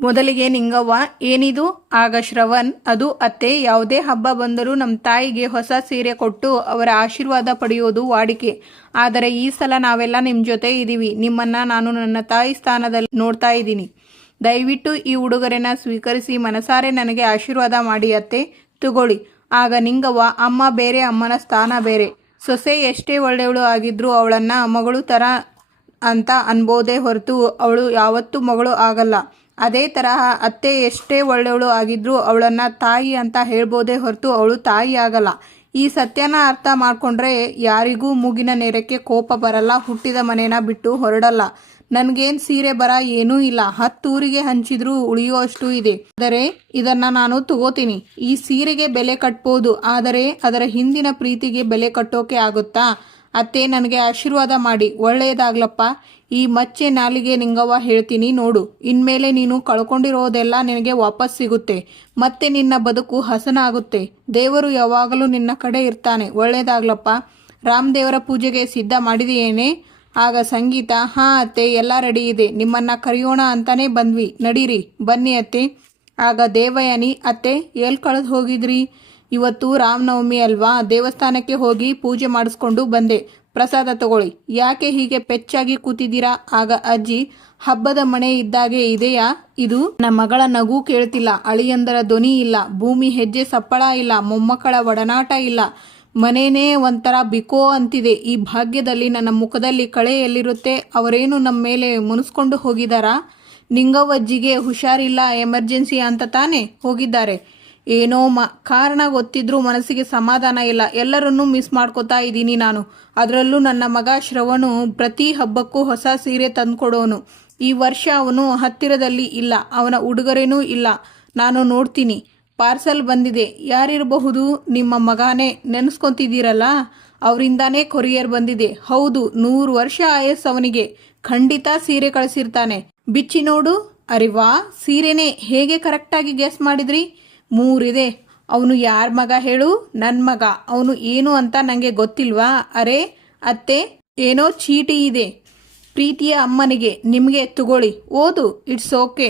ಮೊದಲಿಗೆ ನಿಂಗವ್ವ, ಏನಿದು? ಆಗ ಶ್ರವಣ್, ಅದು ಅತ್ತೆ, ಯಾವುದೇ ಹಬ್ಬ ಬಂದರೂ ನಮ್ಮ ತಾಯಿಗೆ ಹೊಸ ಸೀರೆ ಕೊಟ್ಟು ಅವರ ಆಶೀರ್ವಾದ ಪಡೆಯೋದು ವಾಡಿಕೆ. ಆದರೆ ಈ ಸಲ ನಾವೆಲ್ಲ ನಿಮ್ಮ ಜೊತೆ ಇದ್ದೀವಿ. ನಿಮ್ಮನ್ನ ನಾನು ನನ್ನ ತಾಯಿ ಸ್ಥಾನದಲ್ಲಿ ನೋಡ್ತಾ ಇದ್ದೀನಿ. ದಯವಿಟ್ಟು ಈ ಉಡುಗೊರೆನ ಸ್ವೀಕರಿಸಿ ಮನಸಾರೆ ನನಗೆ ಆಶೀರ್ವಾದ ಮಾಡಿ ಅತ್ತೆ. ತಗೊಳ್ಳಿ. ಆಗ ನಿಂಗವ್ವ, ಅಮ್ಮ ಬೇರೆ, ಅಮ್ಮನ ಸ್ಥಾನ ಬೇರೆ. ಸೊಸೆ ಎಷ್ಟೇ ಒಳ್ಳೆಯವಳು ಆಗಿದ್ರೂ ಅವಳನ್ನ ಮಗಳು ಥರ ಅಂತ ಅನ್ಬೋದೇ ಹೊರತು ಅವಳು ಯಾವತ್ತೂ ಮಗಳು ಆಗಲ್ಲ. ಅದೇ ತರಹ ಅತ್ತೆ ಎಷ್ಟೇ ಒಳ್ಳೆಯವಳು ಆಗಿದ್ರೂ ಅವಳನ್ನ ತಾಯಿ ಅಂತ ಹೇಳ್ಬೋದೇ ಹೊರತು ಅವಳು ತಾಯಿ ಆಗಲ್ಲ. ಈ ಸತ್ಯನ ಅರ್ಥ ಮಾಡ್ಕೊಂಡ್ರೆ ಯಾರಿಗೂ ಮೂಗಿನ ನೇರಕ್ಕೆ ಕೋಪ ಬರಲ್ಲ, ಹುಟ್ಟಿದ ಮನೇನ ಬಿಟ್ಟು ಹೊರಡಲ್ಲ. ನನ್ಗೇನ್ ಸೀರೆ ಬರ ಏನೂ ಇಲ್ಲ, 10 ಊರಿಗೆ ಹಂಚಿದ್ರೂ ಉಳಿಯುವಷ್ಟು ಇದೆ. ಆದರೆ ಇದನ್ನ ನಾನು ತಗೋತೀನಿ. ಈ ಸೀರೆಗೆ ಬೆಲೆ ಕಟ್ಬೋದು, ಆದರೆ ಅದರ ಹಿಂದಿನ ಪ್ರೀತಿಗೆ ಬೆಲೆ ಕಟ್ಟೋಕೆ ಆಗುತ್ತಾ? ಅತ್ತೆ, ನನಗೆ ಆಶೀರ್ವಾದ ಮಾಡಿ. ಒಳ್ಳೆಯದಾಗ್ಲಪ್ಪ. ಈ ಮಚ್ಚೆ ನಾಲಿಗೆ ನಿಂಗವ್ವ ಹೇಳ್ತೀನಿ ನೋಡು. ಇನ್ಮೇಲೆ ನೀನು ಕಳ್ಕೊಂಡಿರೋದೆಲ್ಲ ನಿನಗೆ ವಾಪಸ್ ಸಿಗುತ್ತೆ. ಮತ್ತೆ ನಿನ್ನ ಬದುಕು ಹಸನಾಗುತ್ತೆ. ದೇವರು ಯಾವಾಗಲೂ ನಿನ್ನ ಕಡೆ ಇರ್ತಾನೆ. ಒಳ್ಳೆಯದಾಗ್ಲಪ್ಪ. ರಾಮ್ ದೇವರ ಪೂಜೆಗೆ ಸಿದ್ಧ ಮಾಡಿದೆಯೇನೆ? ಆಗ ಸಂಗೀತ, ಹಾಂ ಅತ್ತೆ, ಎಲ್ಲ ರೆಡಿ ಇದೆ. ನಿಮ್ಮನ್ನ ಕರೆಯೋಣ ಅಂತಾನೆ ಬಂದ್ವಿ. ನಡೀರಿ, ಬನ್ನಿ ಅತ್ತೆ. ಆಗ ದೇವಯಾನಿ, ಅತ್ತೆ, ಎಲ್ಲಿ ಕಳೆದು ಹೋಗಿದ್ರಿ? ಇವತ್ತು ರಾಮನವಮಿ ಅಲ್ವಾ, ದೇವಸ್ಥಾನಕ್ಕೆ ಹೋಗಿ ಪೂಜೆ ಮಾಡಿಸ್ಕೊಂಡು ಬಂದೆ. ಪ್ರಸಾದ ತಗೊಳ್ಳಿ. ಯಾಕೆ ಹೀಗೆ ಪೆಚ್ಚಾಗಿ ಕೂತಿದ್ದೀರಾ? ಆಗ ಅಜ್ಜಿ, ಹಬ್ಬದ ಮನೆ ಇದ್ದಾಗೆ ಇದೆಯಾ ಇದು? ನನ್ನ ಮಗಳ ನಗು ಕೇಳ್ತಿಲ್ಲ, ಅಳಿಯಂದರ ಧ್ವನಿ ಇಲ್ಲ, ಭೂಮಿ ಹೆಜ್ಜೆ ಸಪ್ಪಳ ಇಲ್ಲ, ಮೊಮ್ಮಕ್ಕಳ ಒಡನಾಟ ಇಲ್ಲ. ಮನೇನೇ ಒಂಥರ ಬಿಕೋ ಅಂತಿದೆ. ಈ ಭಾಗ್ಯದಲ್ಲಿ ನನ್ನ ಮುಖದಲ್ಲಿ ಕಳೆ ಎಲ್ಲಿರುತ್ತೆ? ಅವರೇನು ನಮ್ಮ ಮೇಲೆ ಮುನಿಸ್ಕೊಂಡು ಹೋಗಿದಾರಾ? ನಿಂಗವ್ವಜ್ಜಿಗೆ ಹುಷಾರಿಲ್ಲ, ಎಮರ್ಜೆನ್ಸಿ ಅಂತ ತಾನೇ ಹೋಗಿದ್ದಾರೆ. ಏನೋ ಕಾರಣ ಗೊತ್ತಿದ್ರೂ ಮನಸ್ಸಿಗೆ ಸಮಾಧಾನ ಇಲ್ಲ. ಎಲ್ಲರನ್ನೂ ಮಿಸ್ ಮಾಡ್ಕೋತಾ ಇದ್ದೀನಿ ನಾನು. ಅದರಲ್ಲೂ ನನ್ನ ಮಗ ಶ್ರವಣು ಪ್ರತಿ ಹಬ್ಬಕ್ಕೂ ಹೊಸ ಸೀರೆ ತಂದ್ಕೊಡೋನು. ಈ ವರ್ಷ ಅವನು ಹತ್ತಿರದಲ್ಲಿ ಇಲ್ಲ, ಅವನ ಉಡುಗೊರೆನೂ ಇಲ್ಲ. ನಾನು ನೋಡ್ತೀನಿ. ಪಾರ್ಸಲ್ ಬಂದಿದೆ. ಯಾರಿರಬಹುದು? ನಿಮ್ಮ ಮಗನೇ. ನೆನೆಸ್ಕೊಂತಿದ್ದೀರಲ್ಲ, ಅವರಿಂದಾನೇ ಕೊರಿಯರ್ ಬಂದಿದೆ. ಹೌದು, 100 ವರ್ಷ ಆಯಸ್ ಅವನಿಗೆ. ಖಂಡಿತ ಸೀರೆ ಕಳಿಸಿರ್ತಾನೆ. ಬಿಚ್ಚಿ ನೋಡು. ಅರಿವಾ, ಸೀರೆನೇ. ಹೇಗೆ ಕರೆಕ್ಟಾಗಿ ಗೆಸ್ ಮಾಡಿದ್ರಿ? 3 ಇದೆ. ಅವನು ಯಾರ ಮಗ ಹೇಳು? ನನ್ನ ಮಗ. ಅವನು ಏನು ಅಂತ ನನಗೆ ಗೊತ್ತಿಲ್ವಾ? ಅರೆ ಅತ್ತೆ, ಏನೋ ಚೀಟಿ ಇದೆ. ಪ್ರೀತಿಯ ಅಮ್ಮನಿಗೆ. ನಿಮಗೆ ತಗೊಳ್ಳಿ, ಓದು. It's okay.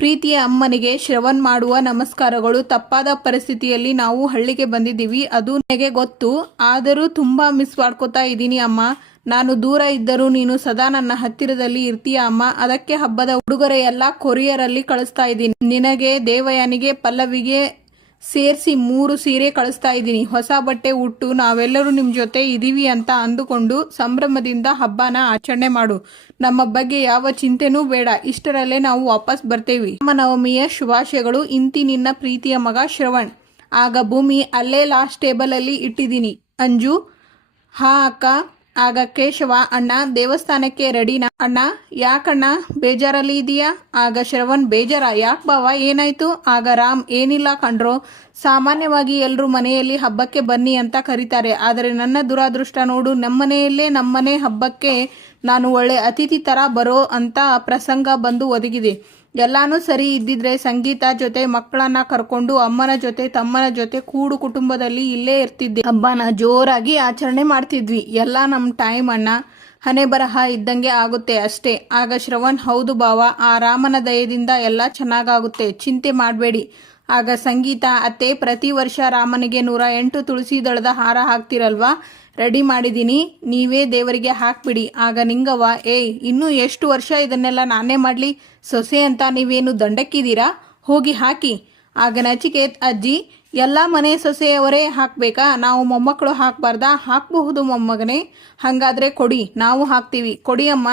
ಪ್ರೀತಿಯ ಅಮ್ಮನಿಗೆ ಶ್ರವಣ್ ಮಾಡುವ ನಮಸ್ಕಾರಗಳು. ತಪ್ಪಾದ ಪರಿಸ್ಥಿತಿಯಲ್ಲಿ ನಾವು ಹಳ್ಳಿಗೆ ಬಂದಿದ್ದೀವಿ, ಅದು ನನಗೆ ಗೊತ್ತು. ಆದರೂ ತುಂಬ ಮಿಸ್ ಮಾಡ್ಕೋತಾ ಇದ್ದೀನಿ ಅಮ್ಮ. ನಾನು ದೂರ ಇದ್ದರೂ ನೀನು ಸದಾ ನನ್ನ ಹತ್ತಿರದಲ್ಲಿ ಇರ್ತೀಯ ಅಮ್ಮ. ಅದಕ್ಕೆ ಹಬ್ಬದ ಉಡುಗೊರೆ ಎಲ್ಲ ಕೊರಿಯರಲ್ಲಿ ಕಳಿಸ್ತಾ ಇದ್ದೀನಿ. ನಿನಗೆ, ದೇವಯಾನಿಗೆ, ಪಲ್ಲವಿಗೆ ಸೇರಿಸಿ 3 ಸೀರೆ ಕಳಿಸ್ತಾ ಇದ್ದೀನಿ. ಹೊಸ ಬಟ್ಟೆ ಉಟ್ಟು ನಾವೆಲ್ಲರೂ ನಿಮ್ಮ ಜೊತೆ ಇದ್ದೀವಿ ಅಂತ ಅಂದುಕೊಂಡು ಸಂಭ್ರಮದಿಂದ ಹಬ್ಬನ ಆಚರಣೆ ಮಾಡು. ನಮ್ಮ ಬಗ್ಗೆ ಯಾವ ಚಿಂತೆನೂ ಬೇಡ. ಇಷ್ಟರಲ್ಲೇ ನಾವು ವಾಪಸ್ ಬರ್ತೇವೆ. ರಾಮನವಮಿಯ ಶುಭಾಶಯಗಳು. ಇಂತಿ ನಿನ್ನ ಪ್ರೀತಿಯ ಮಗ ಶ್ರವಣ್. ಆಗ ಭೂಮಿ, ಅಲ್ಲೇ ಲಾಸ್ಟ್ ಟೇಬಲಲ್ಲಿ ಇಟ್ಟಿದ್ದೀನಿ. ಅಂಜು, ಹಾ ಅಕ್ಕ. ಆಗ ಕೇಶವ, ಅಣ್ಣ ದೇವಸ್ಥಾನಕ್ಕೆ ರೆಡಿನಾ? ಅಣ್ಣ, ಯಾಕಣ್ಣ ಬೇಜಾರಲ್ಲಿ ಇದೆಯಾ? ಆಗ ಶ್ರವಣ್, ಬೇಜಾರ? ಯಾಕೆ ಬಾವ, ಏನಾಯ್ತು? ಆಗ ರಾಮ್, ಏನಿಲ್ಲ ಕಣ್ರೋ, ಸಾಮಾನ್ಯವಾಗಿ ಎಲ್ಲರೂ ಮನೆಯಲ್ಲಿ ಹಬ್ಬಕ್ಕೆ ಬನ್ನಿ ಅಂತ ಕರೀತಾರೆ. ಆದರೆ ನನ್ನ ದುರಾದೃಷ್ಟ ನೋಡು, ನಮ್ಮನೆ ಹಬ್ಬಕ್ಕೆ ನಾನು ಒಳ್ಳೆ ಅತಿಥಿ ತರ ಬರೋ ಅಂತ ಪ್ರಸಂಗ ಬಂದು ಒದಗಿದೆ. ಎಲ್ಲಾನು ಸರಿ ಇದ್ದಿದ್ರೆ ಸಂಗೀತ ಜೊತೆ ಮಕ್ಕಳನ್ನ ಕರ್ಕೊಂಡು ಅಮ್ಮನ ಜೊತೆ ತಮ್ಮನ ಜೊತೆ ಕೂಡು ಕುಟುಂಬದಲ್ಲಿ ಇಲ್ಲೇ ಇರ್ತಿದ್ದೆ. ಹಬ್ಬನ ಜೋರಾಗಿ ಆಚರಣೆ ಮಾಡ್ತಿದ್ವಿ. ಎಲ್ಲ ನಮ್ಮ ಟೈಮ್ ಅಣ್ಣ. ಹಣೆ ಬರಹ ಇದ್ದಂಗೆ ಆಗುತ್ತೆ ಅಷ್ಟೇ. ಆಗ ಶ್ರವಣ್, ಹೌದು ಬಾವ, ಆ ರಾಮನ ದಯದಿಂದ ಎಲ್ಲ ಚೆನ್ನಾಗಾಗುತ್ತೆ, ಚಿಂತೆ ಮಾಡಬೇಡಿ. ಆಗ ಸಂಗೀತ, ಅತ್ತೆ, ಪ್ರತಿ ವರ್ಷ ರಾಮನಿಗೆ 108 ತುಳಸಿ ದಳದ ಹಾರ ಹಾಕ್ತಿರಲ್ವಾ? ರೆಡಿ ಮಾಡಿದ್ದೀನಿ, ನೀವೇ ದೇವರಿಗೆ ಹಾಕ್ಬಿಡಿ. ಆಗ ನಿಂಗವ್ವ, ಏಯ್, ಇನ್ನೂ ಎಷ್ಟು ವರ್ಷ ಇದನ್ನೆಲ್ಲ ನಾನೇ ಮಾಡಲಿ? ಸೊಸೆ ಅಂತ ನೀವೇನು ದಂಡಕ್ಕಿದ್ದೀರಾ? ಹೋಗಿ ಹಾಕಿ. ಆಗ ನಚಿಕೇತ್, ಅಜ್ಜಿ, ಎಲ್ಲ ಮನೆ ಸೊಸೆಯವರೇ ಹಾಕ್ಬೇಕಾ? ನಾವು ಮೊಮ್ಮಕ್ಕಳು ಹಾಕ್ಬಾರ್ದಾ? ಹಾಕಬಹುದು ಮೊಮ್ಮಗನೇ. ಹಾಗಾದ್ರೆ ಕೊಡಿ, ನಾವು ಹಾಕ್ತೀವಿ. ಕೊಡಿ ಅಮ್ಮ.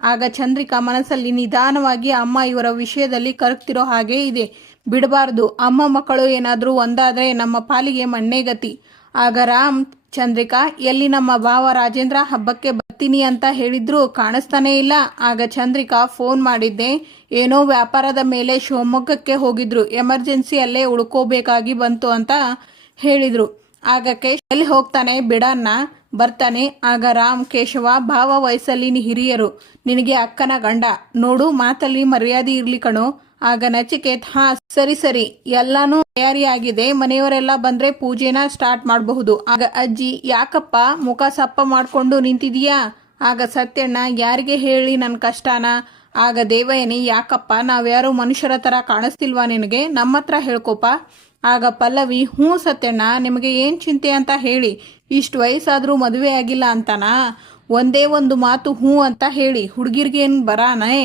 ಆಗ ಚಂದ್ರಿಕಾ ಮನಸ್ಸಲ್ಲಿ ನಿಧಾನವಾಗಿ, ಅಮ್ಮ ಇವರ ವಿಷಯದಲ್ಲಿ ಕರಗ್ತಿರೋ ಹಾಗೆ ಇದೆ, ಬಿಡಬಾರ್ದು. ಅಮ್ಮ ಮಕ್ಕಳು ಏನಾದರೂ ಒಂದಾದ್ರೆ ನಮ್ಮ ಪಾಲಿಗೆ ಮಣ್ಣೇ ಗತಿ. ಆಗ ರಾಮ್, ಚಂದ್ರಿಕಾ, ಎಲ್ಲಿ ನಮ್ಮ ಭಾವ ರಾಜೇಂದ್ರ? ಹಬ್ಬಕ್ಕೆ ಬರ್ತೀನಿ ಅಂತ ಹೇಳಿದ್ರು, ಕಾಣಿಸ್ತಾನೇ ಇಲ್ಲ. ಆಗ ಚಂದ್ರಿಕಾ, ಫೋನ್ ಮಾಡಿದ್ದೆ, ಏನೋ ವ್ಯಾಪಾರದ ಮೇಲೆ ಶಿವಮೊಗ್ಗಕ್ಕೆ ಹೋಗಿದ್ರು, ಎಮರ್ಜೆನ್ಸಿ ಅಲ್ಲೇ ಉಳ್ಕೋಬೇಕಾಗಿ ಬಂತು ಅಂತ ಹೇಳಿದ್ರು. ಆಗ ಕೇಶವ, ಎಲ್ಲಿ ಹೋಗ್ತಾನೆ, ಬಿಡನ್ನ, ಬರ್ತಾನೆ. ಆಗ ರಾಮ್, ಕೇಶವ, ಭಾವ ವಯಸ್ಸಲ್ಲಿ ಹಿರಿಯರು, ನಿನಗೆ ಅಕ್ಕನ ಗಂಡ, ನೋಡು ಮಾತಲ್ಲಿ ಮರ್ಯಾದೆ ಇರ್ಲಿ ಕಣೋ. ಆಗ ನಚಿಕೇತ್, ಹಾ ಸರಿ, ಎಲ್ಲಾನು ತಯಾರಿ ಆಗಿದೆ, ಮನೆಯವರೆಲ್ಲ ಬಂದ್ರೆ ಪೂಜೆನ ಸ್ಟಾರ್ಟ್ ಮಾಡಬಹುದು. ಆಗ ಅಜ್ಜಿ, ಯಾಕಪ್ಪ ಮುಖ ಸಪ್ಪ ಮಾಡ್ಕೊಂಡು ನಿಂತಿದೀಯಾ? ಆಗ ಸತ್ಯಣ್ಣ, ಯಾರಿಗೆ ಹೇಳಿ ನನ್ನ ಕಷ್ಟನ? ಆಗ ದೇವಯಾನಿ, ಯಾಕಪ್ಪ ನಾವ್ಯಾರು ಮನುಷ್ಯರ ಥರ ಕಾಣಿಸ್ತಿಲ್ವಾ ನಿನಗೆ, ನಮ್ಮ ಹತ್ರ ಹೇಳ್ಕೊಪ. ಆಗ ಪಲ್ಲವಿ, ಹ್ಞೂ ಸತ್ಯಣ್ಣ, ನಿಮಗೆ ಏನು ಚಿಂತೆ ಅಂತ ಹೇಳಿ, ಇಷ್ಟು ವಯಸ್ಸಾದರೂ ಮದುವೆ ಆಗಿಲ್ಲ ಅಂತನಾ, ಒಂದೇ ಒಂದು ಮಾತು ಹ್ಞೂ ಅಂತ ಹೇಳಿ, ಹುಡುಗಿರ್ಗೇನು ಬರಾನೇ.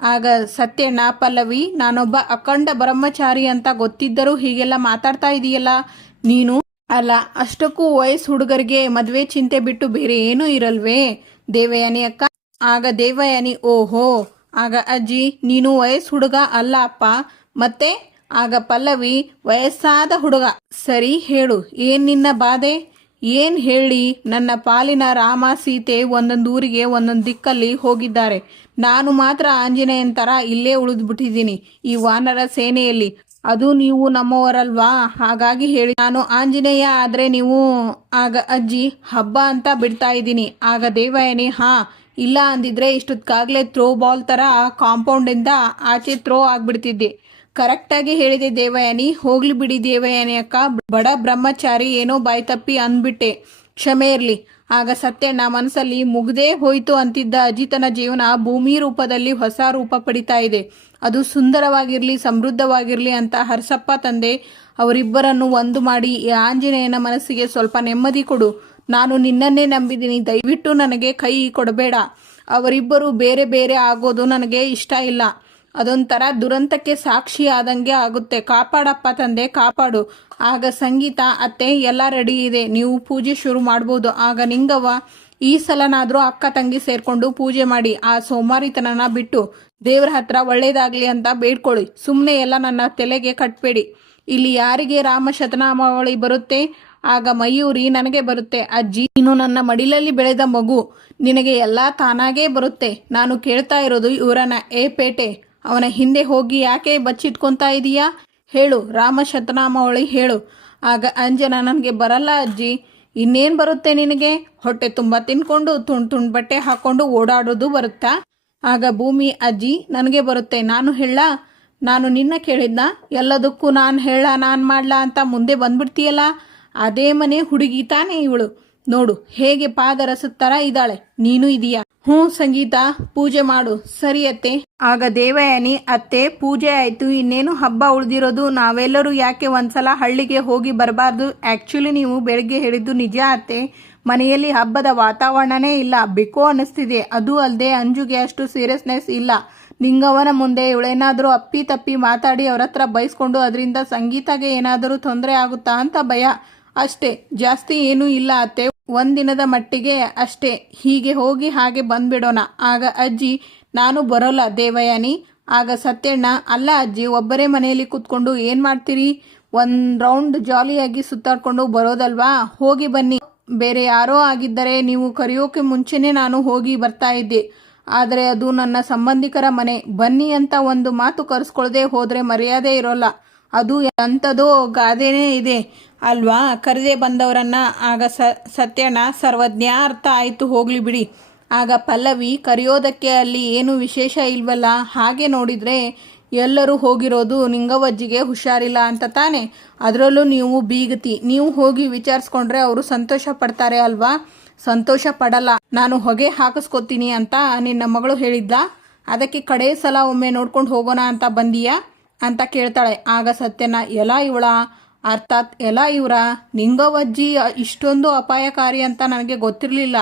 ಆಗ ಸತ್ಯಣ್ಣ, ಪಲ್ಲವಿ, ನಾನೊಬ್ಬ ಅಖಂಡ ಬ್ರಹ್ಮಚಾರಿ ಅಂತ ಗೊತ್ತಿದ್ದರೂ ಹೀಗೆಲ್ಲ ಮಾತಾಡ್ತಾ ಇದೀಯಲ್ಲ ನೀನು. ಅಲ್ಲ, ಅಷ್ಟಕ್ಕೂ ವಯಸ್ಸು ಹುಡುಗರಿಗೆ ಮದುವೆ ಚಿಂತೆ ಬಿಟ್ಟು ಬೇರೆ ಏನೂ ಇರಲ್ವೇ ದೇವಯಾನಿ ಅಕ್ಕ. ಆಗ ದೇವಯಾನಿ, ಓಹೋ, ಆಗ ಅಜ್ಜಿ, ನೀನು ವಯಸ್ಸು ಹುಡುಗ ಅಲ್ಲ ಅಪ್ಪ, ಮತ್ತೆ. ಆಗ ಪಲ್ಲವಿ, ವಯಸ್ಸಾದ ಹುಡುಗ. ಸರಿ ಹೇಳು, ಏನ್ ನಿನ್ನ ಬಾಧೆ, ಏನ್ ಹೇಳಿ. ನನ್ನ ಪಾಲಿನ ರಾಮ ಸೀತೆ ಒಂದೊಂದು ಊರಿಗೆ ಒಂದೊಂದು ದಿಕ್ಕಲ್ಲಿ ಹೋಗಿದ್ದಾರೆ, ನಾನು ಮಾತ್ರ ಆಂಜನೇಯನ್ ಥರ ಇಲ್ಲೇ ಉಳಿದ್ಬಿಟ್ಟಿದ್ದೀನಿ ಈ ವಾನರ ಸೇನೆಯಲ್ಲಿ. ಅದು ನೀವು ನಮ್ಮವರಲ್ವಾ, ಹಾಗಾಗಿ ಹೇಳಿ. ನಾನು ಆಂಜನೇಯ ಆದರೆ ನೀವು. ಆಗ ಅಜ್ಜಿ, ಹಬ್ಬ ಅಂತ ಬಿಡ್ತಾ ಇದ್ದೀನಿ. ಆಗ ದೇವಯಾನಿ, ಹಾ, ಇಲ್ಲ ಅಂದಿದ್ರೆ ಇಷ್ಟೊತ್ತಿಗಾಗಲೇ ಥ್ರೋ ಬಾಲ್ ಥರ ಕಾಂಪೌಂಡಿಂದ ಆಚೆ ಥ್ರೋ ಆಗ್ಬಿಡ್ತಿದ್ದೆ. ಕರೆಕ್ಟಾಗಿ ಹೇಳಿದೆ ದೇವಯಾನಿ. ಹೋಗ್ಲಿ ಬಿಡಿ ದೇವಯಾನಿ ಅಕ್ಕ, ಬಡ ಬ್ರಹ್ಮಚಾರಿ ಏನೋ ಬಾಯ್ ತಪ್ಪಿ ಅಂದ್ಬಿಟ್ಟೆ, ಕ್ಷಮೆ ಇರಲಿ. ಆಗ ಸತ್ಯಣ್ಣ ಮನಸ್ಸಲ್ಲಿ ಮುಗ್ದೇ ಹೋಯ್ತು ಅಂತಿದ್ದ ಅಜಿತನ ಜೀವನ ಭೂಮಿ ರೂಪದಲ್ಲಿ ಹೊಸ ರೂಪ ಪಡಿತಾ ಇದೆ. ಅದು ಸುಂದರವಾಗಿರಲಿ, ಸಮೃದ್ಧವಾಗಿರಲಿ ಅಂತ ಹರಸಪ್ಪ ತಂದೆ ಅವರಿಬ್ಬರನ್ನು ಒಂದು ಮಾಡಿ, ಈ ಆಂಜನೇಯನ ಮನಸ್ಸಿಗೆ ಸ್ವಲ್ಪ ನೆಮ್ಮದಿ ಕೊಡು. ನಾನು ನಿನ್ನನ್ನೇ ನಂಬಿದ್ದೀನಿ, ದಯವಿಟ್ಟು ನನಗೆ ಕೈ ಕೊಡಬೇಡ. ಅವರಿಬ್ಬರು ಬೇರೆ ಬೇರೆ ಆಗೋದು ನನಗೆ ಇಷ್ಟ ಇಲ್ಲ. ಅದೊಂಥರ ದುರಂತಕ್ಕೆ ಸಾಕ್ಷಿ ಆದಂಗೆ ಆಗುತ್ತೆ. ಕಾಪಾಡಪ್ಪ ತಂದೆ, ಕಾಪಾಡು. ಆಗ ಸಂಗೀತ, ಅತ್ತೆ ಎಲ್ಲ ರೆಡಿ ಇದೆ, ನೀವು ಪೂಜೆ ಶುರು ಮಾಡ್ಬೋದು. ಆಗ ನಿಂಗವ್ವ, ಈ ಸಲನಾದರೂ ಅಕ್ಕ ತಂಗಿ ಸೇರ್ಕೊಂಡು ಪೂಜೆ ಮಾಡಿ, ಆ ಸೋಮಾರಿತನನ ಬಿಟ್ಟು ದೇವ್ರ ಹತ್ರ ಒಳ್ಳೇದಾಗ್ಲಿ ಅಂತ ಬೇಡ್ಕೊಳ್ಳಿ. ಸುಮ್ಮನೆ ಎಲ್ಲ ನನ್ನ ತಲೆಗೆ ಕಟ್ಬೇಡಿ. ಇಲ್ಲಿ ಯಾರಿಗೆ ರಾಮ ಶತನಾಮಾವಳಿ ಬರುತ್ತೆ? ಆಗ ಮಯೂರಿ, ನನಗೆ ಬರುತ್ತೆ ಅಜ್ಜಿ, ನೀನು ನನ್ನ ಮಡಿಲಲ್ಲಿ ಬೆಳೆದ ಮಗು, ನಿನಗೆ ಎಲ್ಲ ತಾನಾಗೇ ಬರುತ್ತೆ. ನಾನು ಕೇಳ್ತಾ ಇರೋದು ಇವರನ್ನ. ಏ ಪೇಟೆ, ಅವನ ಹಿಂದೆ ಹೋಗಿ ಯಾಕೆ ಬಚ್ಚಿಟ್ಕೊತಾ ಇದೀಯಾ? ಹೇಳು, ರಾಮ ಶತನಾಮಾವಳಿ ಹೇಳು. ಆಗ ಅಂಜನ, ನನಗೆ ಬರಲ್ಲ ಅಜ್ಜಿ. ಇನ್ನೇನು ಬರುತ್ತೆ ನಿನಗೆ? ಹೊಟ್ಟೆ ತುಂಬ ತಿನ್ಕೊಂಡು ತುಂಡು ಬಟ್ಟೆ ಹಾಕೊಂಡು ಓಡಾಡೋದು ಬರುತ್ತಾ? ಆಗ ಭೂಮಿ, ಅಜ್ಜಿ ನನಗೆ ಬರುತ್ತೆ, ನಾನು ಹೇಳ. ನಾನು ನಿನ್ನ ಕೇಳಿದ್ನ? ಎಲ್ಲದಕ್ಕೂ ನಾನು ಹೇಳ, ನಾನು ಮಾಡ್ಲಾ ಅಂತ ಮುಂದೆ ಬಂದ್ಬಿಡ್ತೀಯಲ್ಲ. ಅದೇ ಮನೆ ಹುಡುಗಿ ತಾನೇ ಇವಳು, ನೋಡು ಹೇಗೆ ಪಾದರಸದ ಥರ ಇದ್ದಾಳೆ, ನೀನು ಇದೀಯಾ? ಹ್ಞೂ ಸಂಗೀತ, ಪೂಜೆ ಮಾಡು. ಸರಿ ಅತ್ತೆ. ಆಗ ದೇವಯಾನಿ, ಅತ್ತೆ ಪೂಜೆ ಆಯ್ತು, ಇನ್ನೇನು ಹಬ್ಬ ಉಳಿದಿರೋದು, ನಾವೆಲ್ಲರೂ ಯಾಕೆ ಒಂದ್ಸಲ ಹಳ್ಳಿಗೆ ಹೋಗಿ ಬರಬಾರ್ದು? ಆ್ಯಕ್ಚುಲಿ ನೀವು ಬೆಳಗ್ಗೆ ಹೇಳಿದ್ದು ನಿಜ ಅತ್ತೆ, ಮನೆಯಲ್ಲಿ ಹಬ್ಬದ ವಾತಾವರಣನೇ ಇಲ್ಲ, ಬಿಕೋ ಅನ್ನಿಸ್ತಿದೆ. ಅದು ಅಲ್ಲದೆ ಅಂಜುಗೆ ಅಷ್ಟು ಸೀರಿಯಸ್ನೆಸ್ ಇಲ್ಲ. ನಿಂಗವನ ಮುಂದೆ ಇವಳೇನಾದರೂ ಅಪ್ಪಿ ತಪ್ಪಿ ಮಾತಾಡಿ ಅವ್ರ ಹತ್ರ ಬೈಸ್ಕೊಂಡು ಅದರಿಂದ ಸಂಗೀತಗೆ ಏನಾದರೂ ತೊಂದರೆ ಆಗುತ್ತಾ ಅಂತ ಭಯ ಅಷ್ಟೇ, ಜಾಸ್ತಿ ಏನೂ ಇಲ್ಲ ಅತ್ತೆ. ಒಂದಿನದ ಮಟ್ಟಿಗೆ ಅಷ್ಟೇ, ಹೀಗೆ ಹೋಗಿ ಹಾಗೆ ಬಂದ್ಬಿಡೋಣ. ಆಗ ಅಜ್ಜಿ, ನಾನು ಬರೋಲ್ಲ ದೇವಯಾನಿ. ಆಗ ಸತ್ಯಣ್ಣ, ಅಲ್ಲ ಅಜ್ಜಿ, ಒಬ್ಬರೇ ಮನೆಯಲ್ಲಿ ಕೂತ್ಕೊಂಡು ಏನು ಮಾಡ್ತೀರಿ? ಒಂದು ರೌಂಡ್ ಜಾಲಿಯಾಗಿ ಸುತ್ತಾಡ್ಕೊಂಡು ಬರೋದಲ್ವಾ, ಹೋಗಿ ಬನ್ನಿ. ಬೇರೆ ಯಾರೋ ಆಗಿದ್ದರೆ ನೀವು ಕರೆಯೋಕೆ ಮುಂಚೆನೇ ನಾನು ಹೋಗಿ ಬರ್ತಾ ಇದ್ದೆ, ಆದರೆ ಅದು ನನ್ನ ಸಂಬಂಧಿಕರ ಮನೆ, ಬನ್ನಿ ಅಂತ ಒಂದು ಮಾತು ಕರೆಸ್ಕೊಳ್ಳದೆ ಹೋದರೆ ಮರ್ಯಾದೆ ಇರೋಲ್ಲ. ಅದು ಅಂಥದೋ ಗಾದೆನೇ ಇದೆ ಅಲ್ವಾ, ಕರೆದೇ ಬಂದವರನ್ನ. ಆಗ ಸತ್ಯಣ್ಣ, ಸರ್ವಜ್ಞ, ಅರ್ಥ ಆಯಿತು, ಹೋಗ್ಲಿ ಬಿಡಿ. ಆಗ ಪಲ್ಲವಿ, ಕರೆಯೋದಕ್ಕೆ ಅಲ್ಲಿ ಏನು ವಿಶೇಷ ಇಲ್ವಲ್ಲ, ಹಾಗೆ ನೋಡಿದರೆ ಎಲ್ಲರೂ ಹೋಗಿರೋದು ನಿಂಗವ್ವಜ್ಜಿಗೆ ಹುಷಾರಿಲ್ಲ ಅಂತ ತಾನೆ. ಅದರಲ್ಲೂ ನೀವು ಬೀಗತಿ, ನೀವು ಹೋಗಿ ವಿಚಾರಿಸ್ಕೊಂಡ್ರೆ ಅವರು ಸಂತೋಷ ಪಡ್ತಾರೆ ಅಲ್ವಾ? ಸಂತೋಷ ಪಡಲ್ಲ, ನಾನು ಹೊಗೆ ಹಾಕಿಸ್ಕೊತೀನಿ ಅಂತ ನಿನ್ನ ಮಗಳು ಹೇಳಿದ್ದ, ಅದಕ್ಕೆ ಕಡೆ ಸಲ ಒಮ್ಮೆ ನೋಡ್ಕೊಂಡು ಹೋಗೋಣ ಅಂತ ಬಂದೀಯಾ ಅಂತ ಕೇಳ್ತಾಳೆ. ಆಗ ಸತ್ಯನ, ಎಲ್ಲ ಇವಳ, ಅರ್ಥಾತ್ ಎಲ್ಲ ಇವರ, ನಿಂಗವ್ವಜ್ಜಿ ಇಷ್ಟೊಂದು ಅಪಾಯಕಾರಿ ಅಂತ ನನಗೆ ಗೊತ್ತಿರಲಿಲ್ಲ,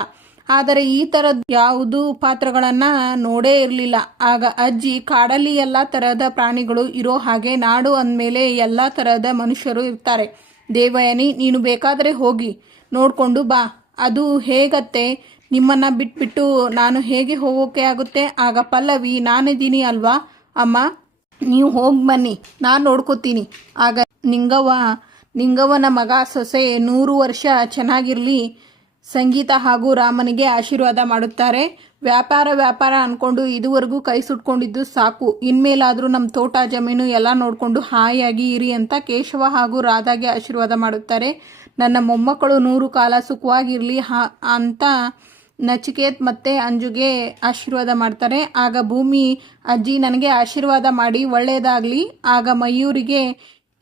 ಆದರೆ ಈ ಥರದ ಯಾವುದೂ ಪಾತ್ರಗಳನ್ನು ನೋಡೇ ಇರಲಿಲ್ಲ. ಆಗ ಅಜ್ಜಿ, ಕಾಡಲ್ಲಿ ಎಲ್ಲ ಥರದ ಪ್ರಾಣಿಗಳು ಇರೋ ಹಾಗೆ ನಾಡು ಅಂದಮೇಲೆ ಎಲ್ಲ ಥರದ ಮನುಷ್ಯರು ಇರ್ತಾರೆ. ದೇವಯಾನಿ, ನೀನು ಬೇಕಾದರೆ ಹೋಗಿ ನೋಡಿಕೊಂಡು ಬಾ. ಅದು ಹೇಗತ್ತೆ, ನಿಮ್ಮನ್ನು ಬಿಟ್ಬಿಟ್ಟು ನಾನು ಹೇಗೆ ಹೋಗೋಕೆ ಆಗುತ್ತೆ? ಆಗ ಪಲ್ಲವಿ, ನಾನಿದ್ದೀನಿ ಅಲ್ವಾ ಅಮ್ಮ, ನೀವು ಹೋಗಿ ಬನ್ನಿ, ನಾನು ನೋಡ್ಕೋತೀನಿ. ಆಗ ನಿಂಗವ್ವನ ಮಗ ಸೊಸೆ 100 ವರ್ಷ ಚೆನ್ನಾಗಿರಲಿ. ಸಂಗೀತ ಹಾಗೂ ರಾಮನಿಗೆ ಆಶೀರ್ವಾದ ಮಾಡುತ್ತಾರೆ. ವ್ಯಾಪಾರ ಅಂದ್ಕೊಂಡು ಇದುವರೆಗೂ ಕೈ ಸುಟ್ಕೊಂಡಿದ್ದು ಸಾಕು, ಇನ್ಮೇಲಾದರೂ ನಮ್ಮ ತೋಟ ಜಮೀನು ಎಲ್ಲ ನೋಡಿಕೊಂಡು ಹಾಯಾಗಿ ಇರಿ ಅಂತ ಕೇಶವ ಹಾಗೂ ರಾಧಾಗೆ ಆಶೀರ್ವಾದ ಮಾಡುತ್ತಾರೆ. ನನ್ನ ಮೊಮ್ಮಕ್ಕಳು 100 ಕಾಲ ಸುಖವಾಗಿರಲಿ ಅಂತ ನಚಿಕೇತ್ ಮತ್ತು ಅಂಜುಗೆ ಆಶೀರ್ವಾದ ಮಾಡ್ತಾರೆ. ಆಗ ಭೂಮಿ, ಅಜ್ಜಿ ನನಗೆ ಆಶೀರ್ವಾದ ಮಾಡಿ ಒಳ್ಳೆಯದಾಗಲಿ. ಆಗ ಮಯೂರಿಗೆ,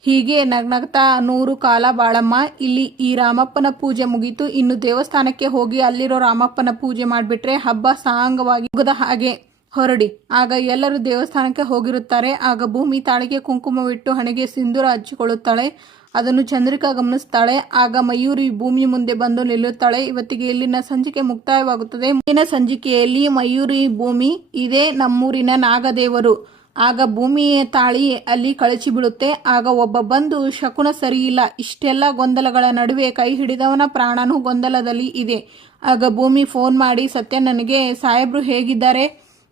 ಹೀಗೆ ನಗ್ನಗ್ತಾ 100 ಕಾಲ ಬಾಳಮ್ಮ. ಇಲ್ಲಿ ಈ ರಾಮಪ್ಪನ ಪೂಜೆ ಮುಗೀತು, ಇನ್ನು ದೇವಸ್ಥಾನಕ್ಕೆ ಹೋಗಿ ಅಲ್ಲಿರೋ ರಾಮಪ್ಪನ ಪೂಜೆ ಮಾಡಿಬಿಟ್ರೆ ಹಬ್ಬ ಸಾಂಗವಾಗಿ ಮುಗಿದ ಹಾಗೆ. ಹೊರಡಿ. ಆಗ ಎಲ್ಲರೂ ದೇವಸ್ಥಾನಕ್ಕೆ ಹೋಗಿರುತ್ತಾರೆ. ಆಗ ಭೂಮಿ ತಾಳಿಗೆ ಕುಂಕುಮವಿಟ್ಟು ಹಣೆಗೆ ಸಿಂಧೂರ ಹಚ್ಚಿಕೊಳ್ಳುತ್ತಾಳೆ. ಅದನ್ನು ಚಂದ್ರಿಕಾ ಗಮನಿಸ್ತಾಳೆ. ಆಗ ಮಯೂರಿ ಭೂಮಿ ಮುಂದೆ ಬಂದು ನಿಲ್ಲುತ್ತಾಳೆ. ಇವತ್ತಿಗೆ ಇಲ್ಲಿನ ಸಂಚಿಕೆ ಮುಕ್ತಾಯವಾಗುತ್ತದೆ. ಮುಂದಿನ ಸಂಚಿಕೆಯಲ್ಲಿ ಮಯೂರಿ ಭೂಮಿ ಇದೇ ನಮ್ಮೂರಿನ ನಾಗದೇವರು. ಆಗ ಭೂಮಿಯ ತಾಳಿ ಅಲ್ಲಿ ಕಳಚಿ ಬೀಳುತ್ತೆ. ಆಗ ಒಬ್ಬ ಬಂದು ಶಕುನ ಸರಿಯಿಲ್ಲ, ಇಷ್ಟೆಲ್ಲ ಗೊಂದಲಗಳ ನಡುವೆ ಕೈ ಹಿಡಿದವನ ಪ್ರಾಣನೂ ಗೊಂದಲದಲ್ಲಿ ಇದೆ. ಆಗ ಭೂಮಿ ಫೋನ್ ಮಾಡಿ, ಸತ್ಯ, ನನಗೆ ಸಾಹೇಬ್ರು ಹೇಗಿದ್ದಾರೆ?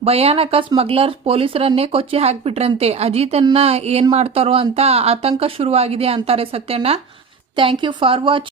ಭಯಾನಕ ಸ್ಮಗ್ಲರ್ ಪೊಲೀಸರನ್ನೇ ಕೊಚ್ಚಿ ಹಾಕ್ಬಿಟ್ರಂತೆ. ಅಜಿತನ್ನ ಏನ್ ಮಾಡ್ತಾರೋ ಅಂತ ಆತಂಕ ಶುರುವಾಗಿದೆ ಅಂತಾರೆ Satyanna. Thank you for watching.